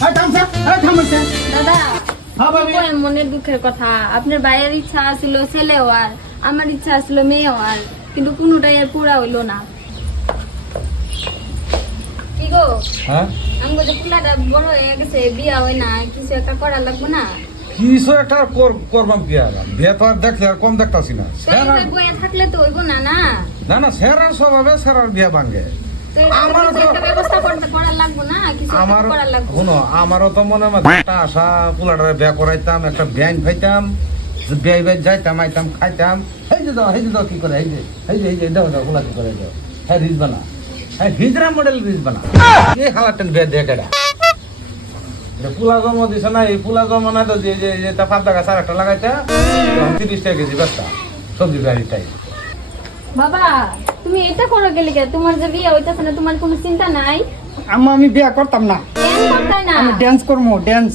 দাদা হ্যাঁ মনের দুঃখের কথা। আপনার ভাইয়ের ইচ্ছা ছিল ছেলে হওয়ার আমার ইচ্ছা ছিল মেয়ে হওয়ার কিন্তু কোনোটাই পুরা হইল না। কি গো? হ্যাঁ? যে পুলাটা বড় হয়ে গেছে বিয়া হয় না কিছু একটা করা লাগবে না। কিছু একটা করবাম কি আর? বিয়ে তো আর দেখলে আর কম দেখতাছি না। থাকলে তো হইব না না? না না সেরার স্বভাবে সেরার বিয়ে ভাঙ্গে আমারও তো মনে একটা আশা পোলাটারে বিয়ে করাইতাম একটা ব্যান খাইতাম বিয়ে বিয়ে যাইতাম আইতাম খাইতাম। এই যে দাও এই যে দাও কি করে এই যে এই যে এই যে দাও দাও পোলা কি করে দাও। হ্যাঁ রিজ বানা হ্যাঁ হিজরা মডেল রিজ বানা এই হালাটেন বিয়ে দিয়ে কেডা? পুলা গম দিছে না এই পুলা গম না তো যে তা সার একটা লাগাইতে তিরিশ টাকা কেজি সবজি গাড়িটাই বাবা তুমি এটা করো গেলে কে তোমার যে বিয়ে হইতাছে না তোমার কোনো চিন্তা নাই? আম্মা আমি বিয়ে করতাম না। কেন করতাই না? আমি ড্যান্স করব ড্যান্স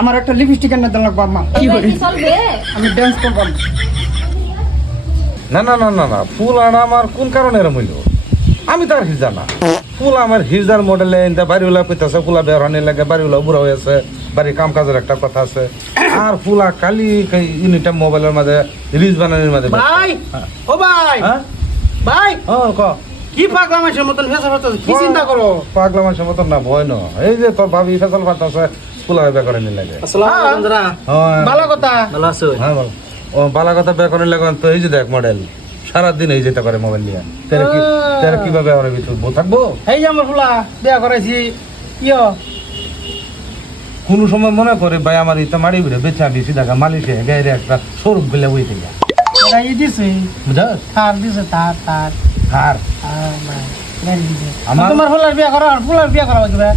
আমার একটা লিপস্টিক এনে দেন লাগবো আম্মা। কি চলবে? আমি ড্যান্স করবাম না না না না না ফুল আনা আমার কোন কারণে এরম হইল? আমি তার কি হিজা না। ফুল আমার হিজার মডেলে ইন্দা বাড়িওয়ালা কইতাছে ফুলা বেরহানি লাগে বাড়িওয়ালা বুড়া হয়ে আছে বাড়ি কাম কাজের একটা কথা আছে। আর ফুলা খালি ইউনিটা মোবাইলের মাঝে রিলস বানানোর মাঝে। ভাই! ও ভাই! হ্যাঁ? ভাই! ও ক? কি পাগলা মাসের মতন ফেসা ফেসা কি চিন্তা করো? পাগলা মানুষের মতন না ভয় ন। এই যে তোর ভাবি ফেসল ফাটাছে ফুলা বে করে নি লাগে আসসালামু বন্ধুরা হ্যাঁ। ভালো কথা? ভালো আছো? হ্যাঁ বল ও বালা কথা বে করে লাগে তো এই যে দেখ মডেল সারাদিন এই যেতে করে মোবাইল নিয়ে। তেরে কি তেরে কীভাবে আমার ভিতর বউ থাকব? এই যে আমার ফুলা বিয়া করাইছি। ইয়। কোন সময় মনে করে ভাই আমার ইটা মারি বিড়ে বেচা বেশি টাকা মালিশে গায়ে একটা সরুপ বেলে বই থেকে। এটা দিছে। বুঝাস তার দিছে তার তার। আর আর ভাই, গাড়ি দিছে। আমার- তোমার ফুলার বিয়া করা ফুলার বিয়া করা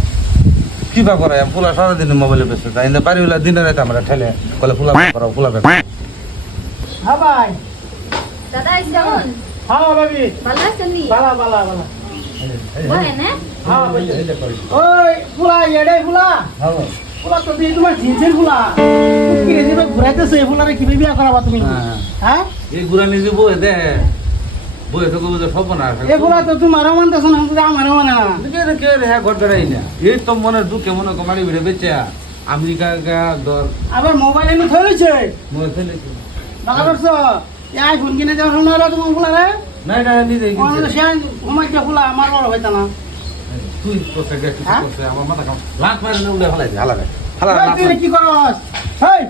কিবা করে ফুলা সারাদিন মোবাইলে বেঁচে না বাড়ি দিনে রাতে আমরা ঠেলে বলে ফুলা করো ফুলা। হ্যাঁ ভাই। দাদা কেমন হ্যাঁ ভাবি। ভালো আছেন নি? বালা বালা বালা বহেন হ্যাঁ? হ্যাঁ ভাই এই যে করি। ওই ফুলা এডে ফুলা। হ্যাঁ। বল। ফুলা তো দিয়ে তোমার জিন্সের ফুলা। কি রে যেটা ঘুরাইতেছে এই ফুলারে কীভাবে বিয়া করাবা তুমি? হ্যাঁ। এই নিজে দে তো কবি তো সব না এই তো তোমারও মানতেছ না কিন্তু আমারও মানে। না কে রে কে রে হ্যাঁ ঘর বেড়াই না। এই তো মনে দুঃখে মনে বেচে। আমেরিকা গা দর আবার মোবাইল এনে বাবা এই আইফোন কিনে দেওয়া শোনা হলো তোমার ফুলারে না নিজে সে আমার বড় হইতা না তুই করছে গে হ্যাঁ? করছে আমার মাথা কাম। লাখ মারলে উড়ে ফেলাই দে। হালা রে হালা তুই কি করস হেই!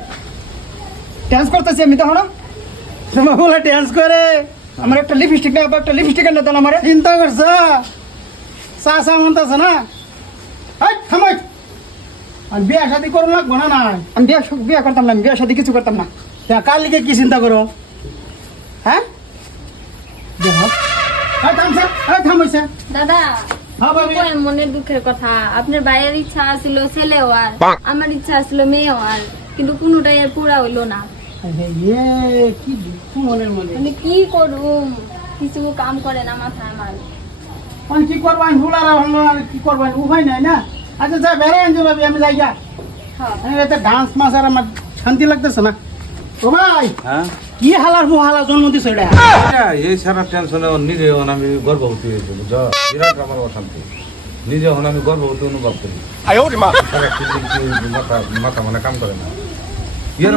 ডান্স করতেছি আমি তখন। তোমার ফুলা ডান্স করে আমার একটা লিপস্টিক না একটা লিপস্টিক এনে দেন আমার। চিন্তা করছ চা চা মনতেছে না? থামাই বিয়া শাদি করুন লাগবো না না আমি বিয়া বিয়া করতাম না আমি বিয়া শাদি কিছু করতাম না। কার লিগে কি চিন্তা করো? হ্যাঁ? দেখো এই থামছে এই থামাইছে দাদা হ্যাঁ মনের দুঃখের কথা। আপনার ভাইয়ের ইচ্ছা ছিল ছেলে হওয়ার আমার ইচ্ছা ছিল মেয়ে হওয়ার কিন্তু কোনোটাই আর পুরা হইল না। কি দুঃখ মনের মধ্যে। আমি কি করুম? কিছু কাম করে না মাথা আমার। মানে কি করব? আমি ভুলার আর কি করব? উপায় নাই না। আচ্ছা যা বেড়ে আনছো ভাবি আমি যাই গা হ্যাঁ। ডান্স মাস আর আমার শান্তি লাগতেছে না। ও ভাই! হ্যাঁ? কি হালার বউ হালা জন্ম দিছে এটা? এই সারা টেনশনে নিজে হন আমি গর্ভবতী হয়েছি বুঝছ বিরাট আমার অশান্তি। নিজে হন আমি গর্ভবতী অনুভব করি। মাথা মাথা মানে কাম করে না।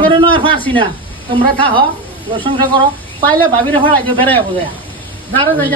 করে নয় পারছি না। তোমরা থাকো সংসার করো পাইলে ভাবিরে ফেলাই যে বেড়ে যাব যারা যাই